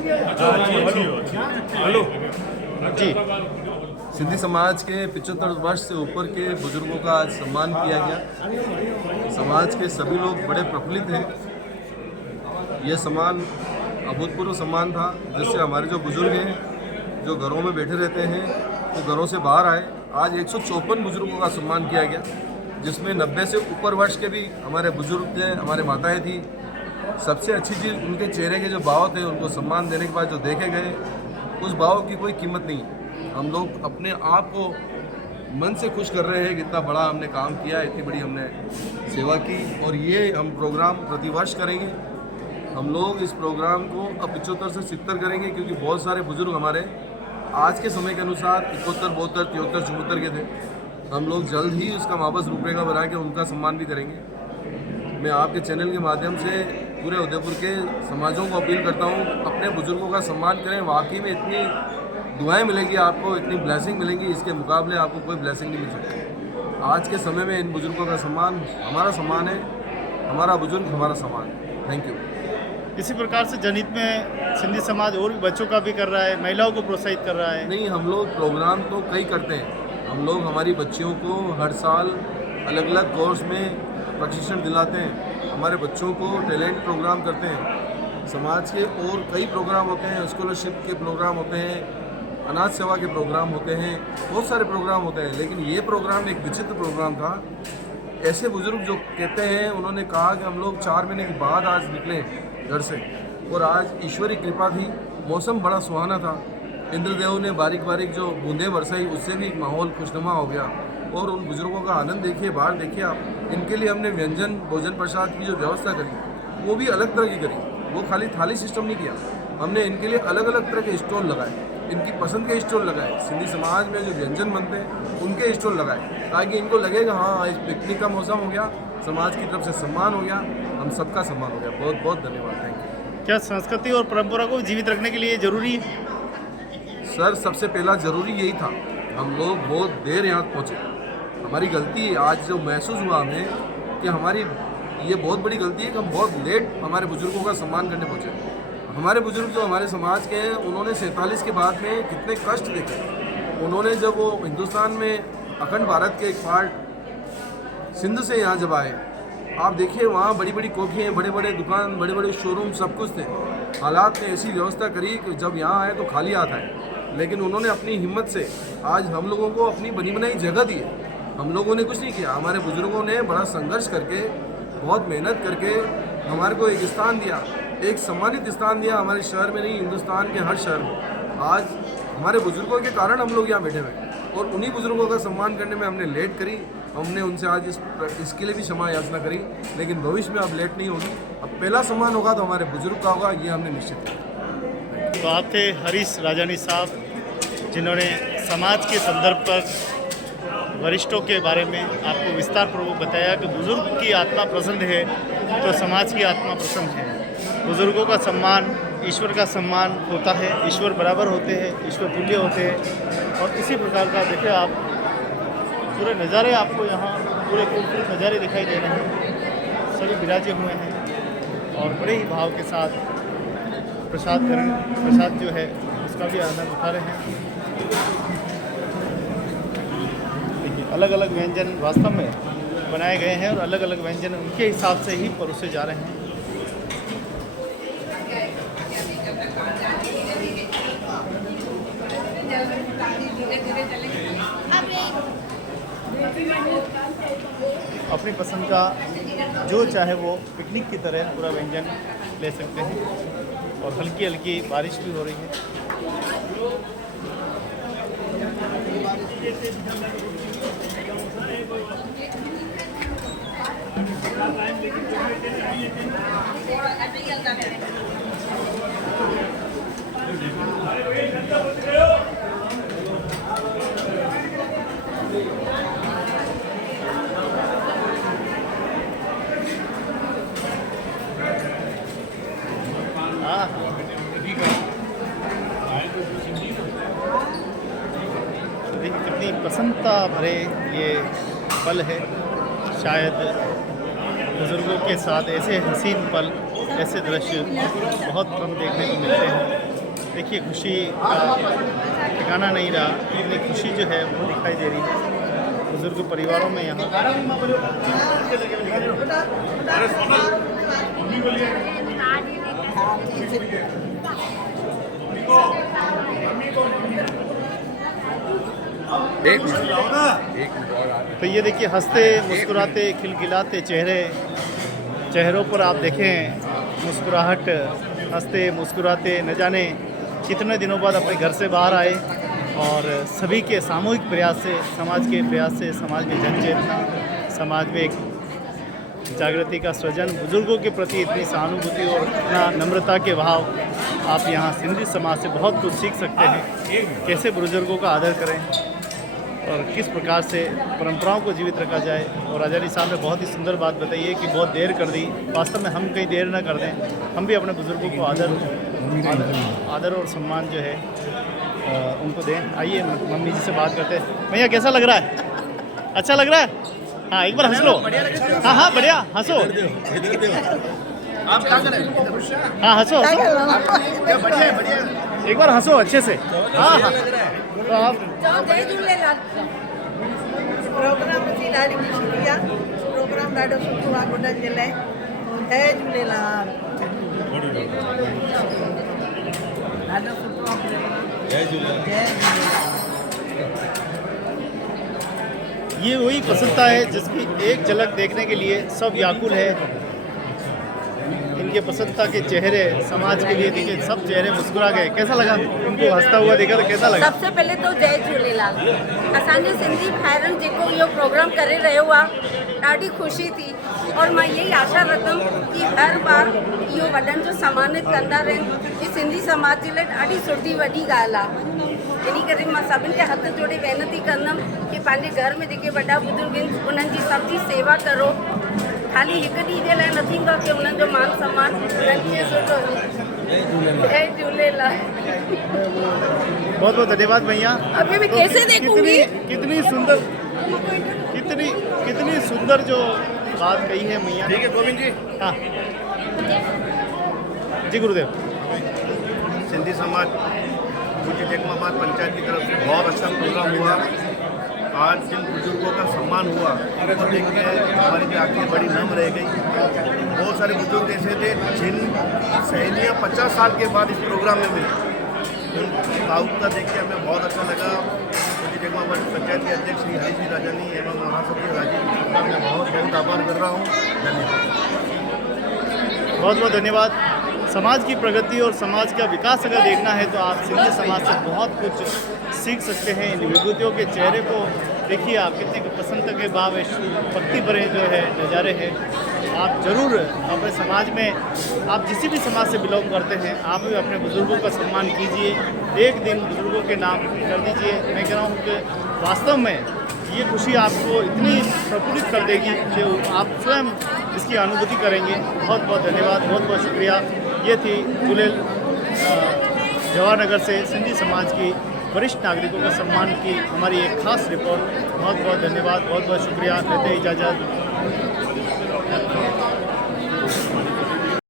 Hello जी। सिंधी समाज के 75 वर्ष से ऊपर के बुजुर्गों का आज सम्मान किया गया। समाज के सभी लोग बड़े प्रफुल्लित हैं। यह सम्मान अभूतपूर्व सम्मान था, जिससे हमारे जो बुजुर्ग हैं, जो घरों में बैठे रहते हैं, वो घरों से बाहर आए। आज 154 बुजुर्गों का सम्मान किया गया, जिसमें 90 से ऊपर वर्ष के भी हमारे बुजुर्ग थे, हमारे माताएं थी। सबसे अच्छी चीज़ उनके चेहरे के जो भाव थे, उनको सम्मान देने के बाद जो देखे गए, उस भाव की कोई कीमत नहीं। हम लोग अपने आप को मन से खुश कर रहे हैं कि इतना बड़ा हमने काम किया, इतनी बड़ी हमने सेवा की, और ये हम प्रोग्राम प्रतिवर्ष करेंगे। हम लोग इस प्रोग्राम को अब 75 से 70 करेंगे, क्योंकि बहुत सारे बुजुर्ग हमारे आज के समय के अनुसार 71, 72, 73, 74 के थे। हम लोग जल्द ही उसका वापस रूपरेखा बना के उनका सम्मान भी करेंगे। मैं आपके चैनल के माध्यम से पूरे उदयपुर के समाजों को अपील करता हूँ, अपने बुजुर्गों का सम्मान करें। वाकई में इतनी दुआएं मिलेगी आपको, इतनी ब्लेसिंग मिलेगी, इसके मुकाबले आपको कोई ब्लेसिंग नहीं मिल सकती। आज के समय में इन बुजुर्गों का सम्मान हमारा सम्मान है, हमारा बुजुर्ग हमारा सम्मान। Thank you. इसी प्रकार से जनहित में सिंधी समाज और भी बच्चों का भी कर रहा है, महिलाओं को प्रोत्साहित कर रहा है। नहीं, हम लोग प्रोग्राम तो कई करते हैं। हम लोग हमारी बच्चियों को हर साल अलग अलग कोर्स में प्रशिक्षण दिलाते हैं, हमारे बच्चों को टैलेंट प्रोग्राम करते हैं। समाज के और कई प्रोग्राम होते हैं, स्कॉलरशिप के प्रोग्राम होते हैं, अनाथ सेवा के प्रोग्राम होते हैं, बहुत सारे प्रोग्राम होते हैं। लेकिन ये प्रोग्राम एक विचित्र प्रोग्राम था। ऐसे बुजुर्ग जो कहते हैं, उन्होंने कहा कि हम लोग 4 महीने के बाद आज निकले घर से, और आज ईश्वरी कृपा थी, मौसम बड़ा सुहाना था। इंद्रदेव ने बारीक बारीक जो बूंदें बरसाई, उससे भी एक माहौल खुशनुमा हो गया। और उन बुजुर्गों का आनंद देखिए, बाहर देखिए आप। इनके लिए हमने व्यंजन भोजन प्रसाद की जो व्यवस्था करी, वो भी अलग तरह की करी। वो खाली थाली सिस्टम नहीं किया, हमने इनके लिए अलग अलग तरह के स्टॉल लगाए, इनकी पसंद के स्टॉल लगाए। सिंधी समाज में जो व्यंजन बनते हैं उनके स्टॉल लगाए, ताकि इनको लगेगा हाँ, इस पिकनिक का मौसम हो गया, समाज की तरफ से सम्मान हो गया, हम सबका सम्मान हो गया। बहुत बहुत धन्यवाद। Thank you. क्या संस्कृति और परंपरा को जीवित रखने के लिए जरूरी है? सर, सबसे पहला ज़रूरी यही था। हम लोग बहुत देर यहाँ पहुँचे, हमारी गलती है। आज जो महसूस हुआ हमें कि हमारी ये बहुत बड़ी गलती है कि हम बहुत लेट हमारे बुजुर्गों का सम्मान करने पहुँचे। हमारे बुजुर्ग जो हमारे समाज के हैं, उन्होंने 47 के बाद में कितने कष्ट देखे। उन्होंने जब वो हिंदुस्तान में अखंड भारत के एक पार्ट सिंध से यहाँ जब आए, आप देखिए वहाँ बड़ी बड़ी कोठियाँ, बड़े बड़े दुकान, बड़े बड़े शोरूम, सब कुछ थे। हालात ने ऐसी व्यवस्था करी कि जब यहाँ आए तो खाली हाथ आए, लेकिन उन्होंने अपनी हिम्मत से आज हम लोगों को अपनी बनी बनाई जगह दी है। हम लोगों ने कुछ नहीं किया, हमारे बुजुर्गों ने बड़ा संघर्ष करके, बहुत मेहनत करके हमारे को एक स्थान दिया, एक सम्मानित स्थान दिया, हमारे शहर में नहीं, हिंदुस्तान के हर शहर में। आज हमारे बुजुर्गों के कारण हम लोग यहाँ बैठे हुए हैं, और उन्हीं बुजुर्गों का सम्मान करने में हमने लेट करी। हमने उनसे आज इसके लिए भी क्षमा याचना करी, लेकिन भविष्य में अब लेट नहीं होगी। अब पहला सम्मान होगा तो हमारे बुजुर्ग का होगा, ये हमने निश्चित किया। तो आप थे हरीश राजानी साहब, जिन्होंने समाज के संदर्भ पर वरिष्ठों के बारे में आपको विस्तार पूर्वक बताया कि बुजुर्ग की आत्मा प्रसन्न है तो समाज की आत्मा प्रसन्न है। बुजुर्गों का सम्मान ईश्वर का सम्मान होता है, ईश्वर बराबर होते हैं, ईश्वर तुल्य होते हैं। और इसी प्रकार का देखिए आप पूरे नज़ारे, आपको यहाँ पूरे खूबसूरत नज़ारे दिखाई दे रहे हैं। सभी विराजे हुए हैं और बड़े ही भाव के साथ प्रसाद जो है उसका भी आनंद उठा रहे हैं। देखिए अलग अलग व्यंजन वास्तव में बनाए गए हैं, और अलग अलग व्यंजन उनके हिसाब से ही परोसे जा रहे हैं। अपनी पसंद का जो चाहे वो पिकनिक की तरह पूरा व्यंजन ले सकते हैं। और हल्की हल्की बारिश भी हो रही है। देखिए कितनी प्रसन्नता भरे ये पल है। शायद बुज़ुर्गों के साथ ऐसे हसीन पल ऐसे दृश्य बहुत कम देखने को मिलते हैं। देखिए खुशी का ठिकाना नहीं रहा, इतनी खुशी जो है वो दिखाई दे रही है बुजुर्ग परिवारों में यहाँ। तो ये देखिए हंसते मुस्कुराते खिलखिलाते चेहरों पर आप देखें मुस्कुराहट, हंसते मुस्कुराते, न जाने कितने दिनों बाद अपने घर से बाहर आए और सभी के सामूहिक प्रयास से, समाज के प्रयास से, समाज में जनचेतना, समाज में एक जागृति का सृजन, बुजुर्गों के प्रति इतनी सहानुभूति और इतना नम्रता के भाव, आप यहाँ सिंधी समाज से बहुत कुछ सीख सकते हैं। कैसे बुजुर्गों का आदर करें और किस प्रकार से परंपराओं को जीवित रखा जाए। और राजा जी साहब ने बहुत ही सुंदर बात बताई है कि बहुत देर कर दी, वास्तव में हम कहीं देर ना कर दें, हम भी अपने बुजुर्गों को आदर और सम्मान जो है उनको दें। आइए मम्मी जी से बात करते हैं। भैया कैसा लग रहा है? अच्छा लग रहा है? हाँ एक बार हंस लो। हाँ हाँ बढ़िया, हंसो। आप क्या करें? हाँ हंसो एक बार हंसो अच्छे से। हाँ हाँ तो आप जय झूलेलाल। प्रोग्राम थी ॾाढी ख़ुशी थी आहे, प्रोग्राम ॾाढो सुठो आहे गुडनि जे लाइ। जय झूलेलाल। ॾाढो सुठो आहे। जय झूलेलाल। जय झूलेलाल। ये वही प्रसन्नता है जिसकी एक झलक देखने के लिए सब व्याकुल है। इनके प्रसन्नता के चेहरे समाज के लिए देखिए, सब चेहरे मुस्कुरा गए। कैसा लगा उनको हंसता हुआ देखा तो कैसा लगा? सबसे पहले तो जय झूलेलाल। असांजे सिंधी भाइरनि जेको इहो प्रोग्राम करे रहियो आहे, ॾाढी ख़ुशी थी और मां इहा ई आशा रखंदमि कि हर बार इहो वॾनि जो सम्मानित कंदा रहनि। ही सिंधी समाज जे लाइ ॾाढी सुठी वॾी ॻाल्हि आहे। इन करे मां सभिनि खे हथ जोड़े वेनिती कंदमि कि पंहिंजे घर में जेके वॾा बुज़ुर्ग आहिनि उन्हनि जी सभु जी सेवा करो। खाली हिकु ॾींहं जे लाइ न थींदो कि उन्हनि जो मान सम्मान उन्हनि सुठो। जय झूलेलाल। बहुत बहुत धन्यवाद भैया। अभी भी कैसे देखूंगी? कितनी सुंदर, कितनी सुंदर जो बात कही है मैया। ठीक है गोविंद जी। हाँ जी गुरुदेव। सिंधी समाज पूज्य टेकमाबाद पंचायत की तरफ से बहुत अच्छा प्रोग्राम हुआ। आज जिन बुजुर्गों का सम्मान हुआ उनको देख के हमारी भी आंखें बड़ी नम रह गई। बहुत सारे बुजुर्ग ऐसे थे जिन सहेलियाँ 50 साल के बाद इस प्रोग्राम में मिली। उनकी भावुकता देख के हमें बहुत अच्छा लगा। पूज्य टेकमाबाद पंचायत के अध्यक्ष श्री हरीश जी राजानी एवं महासचिव राजीव जी का मैं बहुत बहुत आभार कर रहा हूँ। धन्यवाद। बहुत बहुत धन्यवाद। समाज की प्रगति और समाज का विकास अगर देखना है तो आप सिंधी समाज से बहुत कुछ सीख सकते हैं। इन विभूतियों के चेहरे को देखिए आप, कितने पसंद के भाव भक्ति भरे जो है नज़ारे हैं। आप ज़रूर अपने समाज में, आप जिस भी समाज से बिलोंग करते हैं, आप भी अपने बुज़ुर्गों का सम्मान कीजिए। एक दिन बुज़ुर्गों के नाम कर दीजिए। मैं कह रहा हूँ कि वास्तव में ये खुशी आपको इतनी प्रफुल्लित कर देगी कि आप स्वयं इसकी अनुभूति करेंगे। बहुत बहुत धन्यवाद, बहुत बहुत शुक्रिया। ये थी झूलेल जवाहरनगर से सिंधी समाज की वरिष्ठ नागरिकों का सम्मान की हमारी एक खास रिपोर्ट। बहुत बहुत धन्यवाद, बहुत बहुत शुक्रिया। लेते इजाज़त।